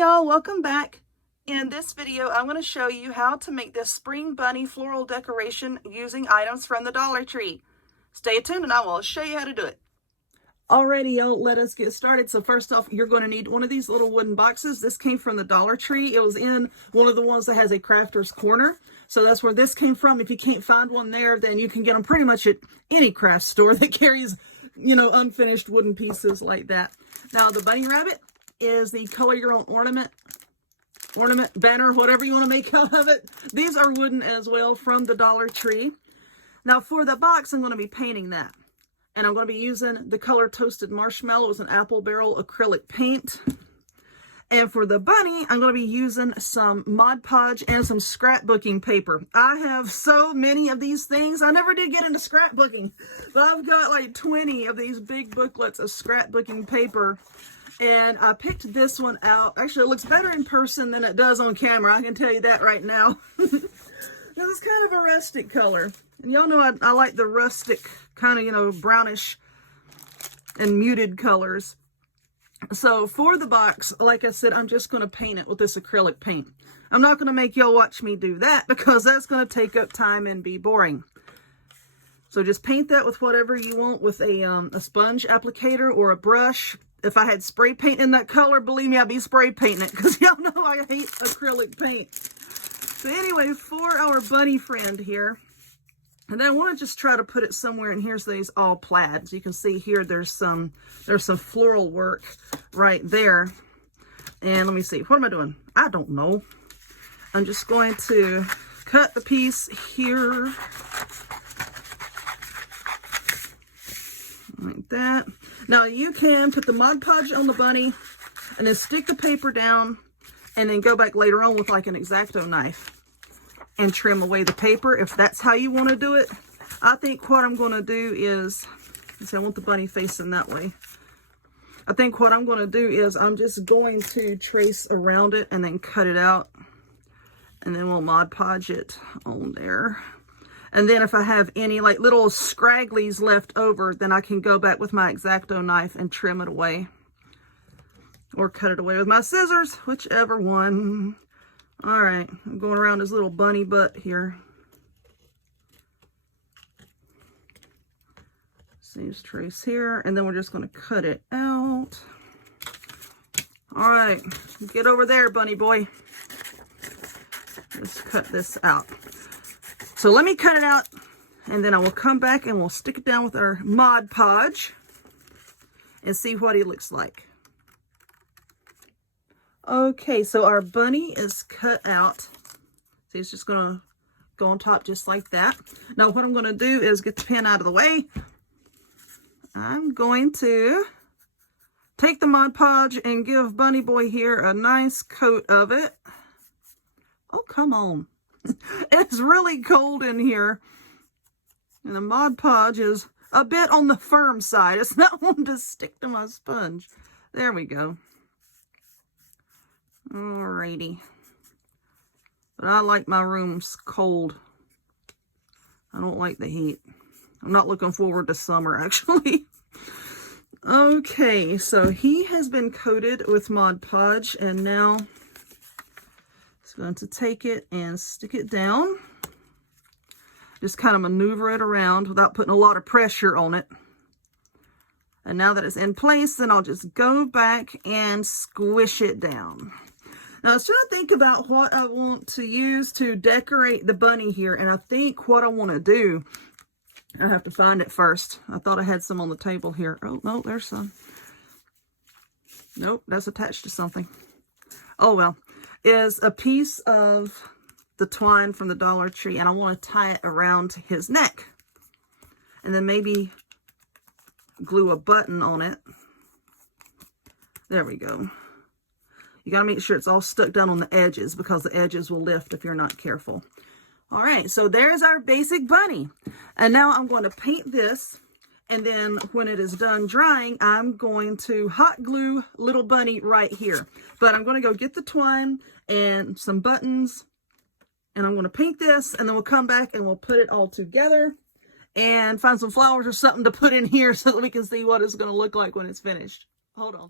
y'all, welcome back. In this video, I'm going to show you how to make this spring bunny floral decoration using items from the Dollar Tree. Stay tuned and I will show you how to do it. Alrighty, y'all, let us get started. So first off, you're going to need one of these little wooden boxes. This came from the Dollar Tree. It was in one of the ones that has a crafter's corner. So that's where this came from. If you can't find one there, then you can get them pretty much at any craft store that carries, unfinished wooden pieces like that. Now, the bunny rabbit is the color your own ornament, banner, whatever you want to make out of it. These are wooden as well from the Dollar Tree. Now, for the box, I'm going to be painting that. And I'm going to be using the color Toasted Marshmallow as an apple barrel acrylic paint. And for the bunny, I'm going to be using some Mod Podge and some scrapbooking paper. I have so many of these things. I never did get into scrapbooking, but I've got like 20 of these big booklets of scrapbooking paper. And I picked this one out. Actually, it looks better in person than it does on camera. I can tell you that right now. Now, it's kind of a rustic color. And y'all know I like the rustic kind of, brownish and muted colors. So for the box, like I said, I'm just going to paint it with this acrylic paint. I'm not going to make y'all watch me do that because that's going to take up time and be boring. So just paint that with whatever you want with a sponge applicator or a brush. If I had spray paint in that color, believe me, I'd be spray painting it because y'all know I hate acrylic paint. So anyway, for our bunny friend here, and then I want to just try to put it somewhere in here so these all plaid. So you can see here there's some floral work right there. And let me see, what am I doing? I don't know. I'm just going to cut the piece here. Like that. Now you can put the Mod Podge on the bunny and then stick the paper down and then go back later on with like an X-Acto knife and trim away the paper if that's how you want to do it. I think what I'm going to do is, I want the bunny facing that way. I think what I'm going to do is I'm just going to trace around it and then cut it out. And then we'll Mod Podge it on there. And then if I have any like little scragglies left over, then I can go back with my X-Acto knife and trim it away. Or cut it away with my scissors, whichever one. All right, I'm going around his little bunny butt here. See his trace here, and then we're just going to cut it out. All right, get over there, bunny boy. Let's cut this out. So let me cut it out, and then I will come back and we'll stick it down with our Mod Podge and see what he looks like. Okay, so our bunny is cut out. See, it's just going to go on top just like that. Now, what I'm going to do is get the pen out of the way. I'm going to take the Mod Podge and give Bunny Boy here a nice coat of it. Oh, come on. It's really cold in here. And the Mod Podge is a bit on the firm side. It's not one to stick to my sponge. There we go. Alrighty. But I like my rooms cold. I don't like the heat. I'm not looking forward to summer, actually. Okay, so he has been coated with Mod Podge, and now it's going to take it and stick it down. Just kind of maneuver it around without putting a lot of pressure on it. And now that it's in place, then I'll just go back and squish it down. Now, I was trying to think about what I want to use to decorate the bunny here. And I think what I want to do, I have to find it first. I thought I had some on the table here. Oh, no, there's some. Nope, that's attached to something. Oh, well, is a piece of the twine from the Dollar Tree. And I want to tie it around his neck. And then maybe glue a button on it. There we go. You got to make sure it's all stuck down on the edges because the edges will lift if you're not careful. All right, so there's our basic bunny. And now I'm going to paint this. And then when it is done drying, I'm going to hot glue little bunny right here. But I'm going to go get the twine and some buttons. And I'm going to paint this. And then we'll come back and we'll put it all together. And find some flowers or something to put in here so that we can see what it's going to look like when it's finished. Hold on.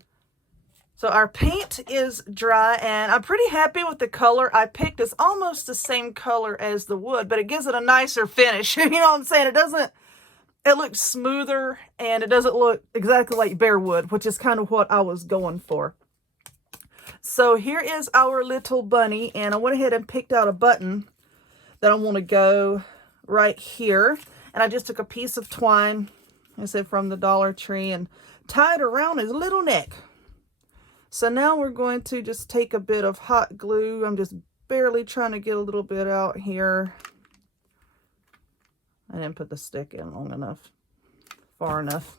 So our paint is dry, and I'm pretty happy with the color I picked. It's almost the same color as the wood, but it gives it a nicer finish. You know what I'm saying? It looks smoother, and it doesn't look exactly like bare wood, which is kind of what I was going for. So here is our little bunny, and I went ahead and picked out a button that I want to go right here. And I just took a piece of twine, I said, from the Dollar Tree, and tied around his little neck. So now we're going to just take a bit of hot glue. I'm just barely trying to get a little bit out here. I didn't put the stick in long enough, far enough.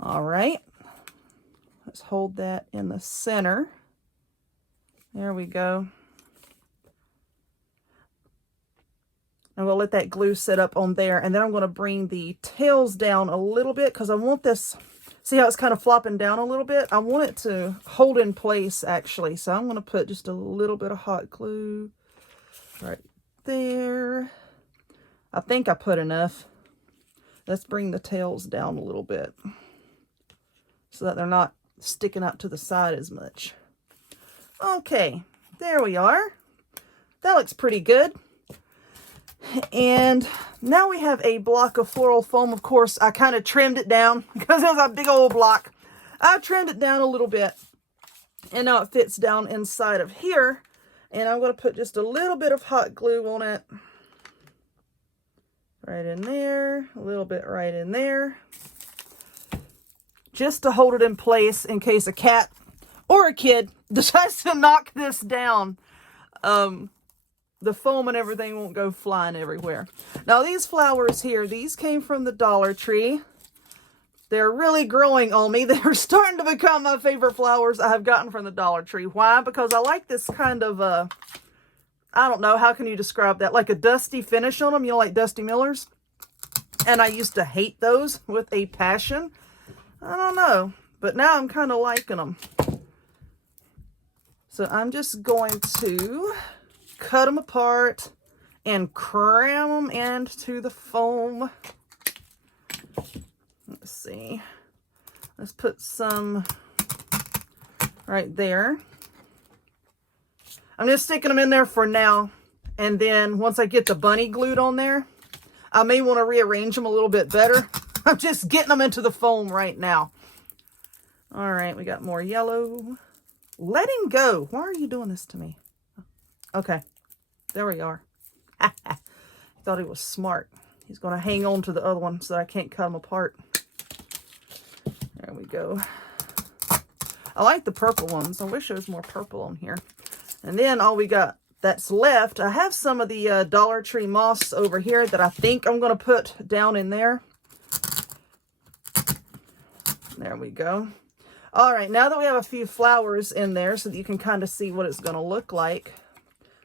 All right. Let's hold that in the center. There we go. And we'll let that glue sit up on there. And then I'm going to bring the tails down a little bit because I want this, see how it's kind of flopping down a little bit? I want it to hold in place, actually. So I'm going to put just a little bit of hot glue right there. I think I put enough. Let's bring the tails down a little bit so that they're not sticking out to the side as much. Okay, there we are. That looks pretty good. And now we have a block of floral foam. Of course, I kind of trimmed it down because it was a big old block. I trimmed it down a little bit, and now it fits down inside of here. And I'm going to put just a little bit of hot glue on it. Right in there, a little bit right in there. Just to hold it in place in case a cat or a kid decides to knock this down. The foam and everything won't go flying everywhere. Now these flowers here, these came from the Dollar Tree. They're really growing on me. They're starting to become my favorite flowers I have gotten from the Dollar Tree. Why? Because I like this kind of, I don't know, how can you describe that? Like a dusty finish on them, you know, like Dusty Millers. And I used to hate those with a passion. I don't know, but now I'm kind of liking them. So I'm just going to cut them apart and cram them into the foam. Let's see. Let's put some right there. I'm just sticking them in there for now. And then once I get the bunny glued on there, I may want to rearrange them a little bit better. I'm just getting them into the foam right now. All right, we got more yellow. Letting go. Why are you doing this to me? Okay, there we are. Thought he was smart. He's going to hang on to the other one so that I can't cut them apart. There we go. I like the purple ones. I wish there was more purple on here. And then all we got that's left, I have some of the Dollar Tree moss over here that I think I'm going to put down in there. There we go. All right, now that we have a few flowers in there so that you can kind of see what it's going to look like,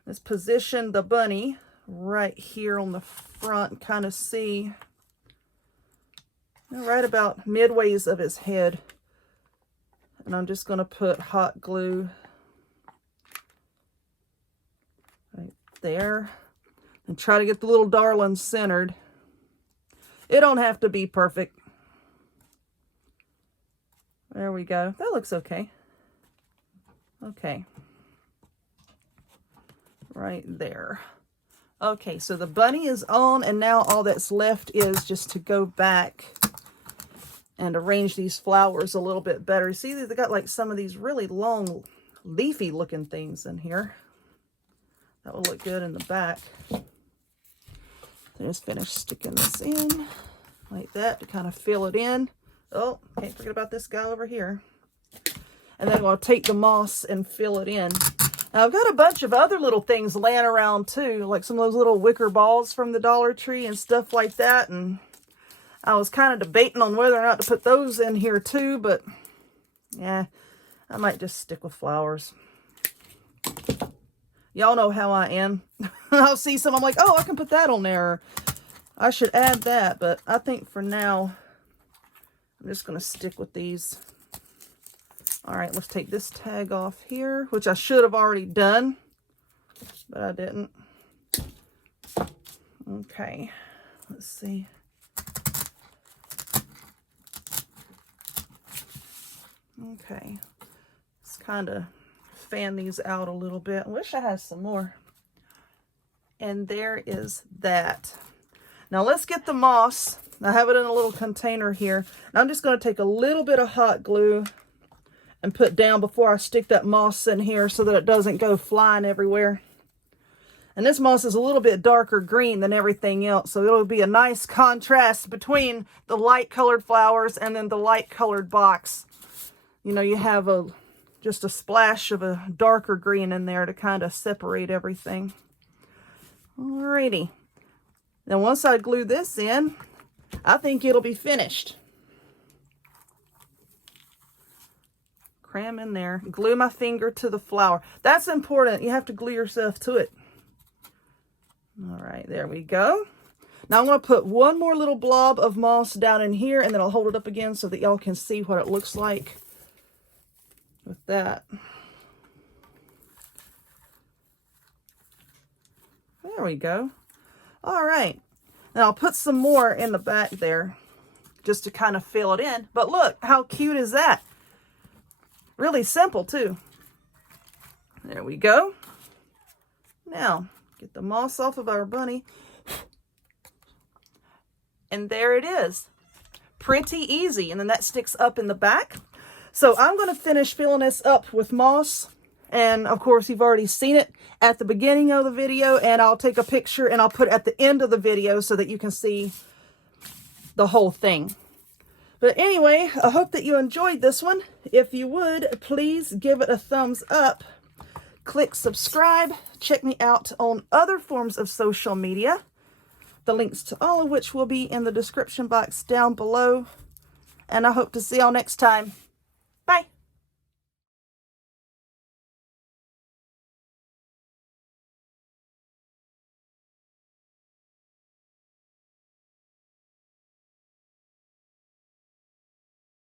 let's position the bunny right here on the front, kind of see right about midways of his head. And I'm just going to put hot glue right there and try to get the little darling centered. It don't have to be perfect. There we go. That looks okay. Okay. Right there. Okay, so the bunny is on, and now all that's left is just to go back and arrange these flowers a little bit better. You see, they got like some of these really long, leafy looking things in here. That will look good in the back. So just finish sticking this in like that to kind of fill it in. Oh, can't forget about this guy over here. And then I'll take the moss and fill it in. Now, I've got a bunch of other little things laying around too, like some of those little wicker balls from the Dollar Tree and stuff like that. And I was kind of debating on whether or not to put those in here too, but yeah, I might just stick with flowers. Y'all know how I am. I'll see some, I'm like, oh, I can put that on there. I should add that, but I think for now, I'm just going to stick with these. All right, let's take this tag off here, which I should have already done, but I didn't. Okay, let's see. Okay, kind of fan these out a little bit. I wish I had some more. And there is that. Now let's get the moss. I have it in a little container here. And I'm just going to take a little bit of hot glue and put down before I stick that moss in here so that it doesn't go flying everywhere. And this moss is a little bit darker green than everything else, so it'll be a nice contrast between the light colored flowers and then the light colored box. You know, you have just a splash of a darker green in there to kind of separate everything. Alrighty. Now once I glue this in, I think it'll be finished. Cram in there. Glue my finger to the flower. That's important. You have to glue yourself to it. Alright, there we go. Now I'm going to put one more little blob of moss down in here, and then I'll hold it up again so that y'all can see what it looks like with that. There we go. All right. Now I'll put some more in the back there just to kind of fill it in. But look, how cute is that? Really simple too. There we go. Now, get the moss off of our bunny. And there it is. Pretty easy. And then that sticks up in the back. So I'm going to finish filling this up with moss. And of course, you've already seen it at the beginning of the video. And I'll take a picture and I'll put it at the end of the video so that you can see the whole thing. But anyway, I hope that you enjoyed this one. If you would, please give it a thumbs up. Click subscribe. Check me out on other forms of social media. The links to all of which will be in the description box down below. And I hope to see y'all next time.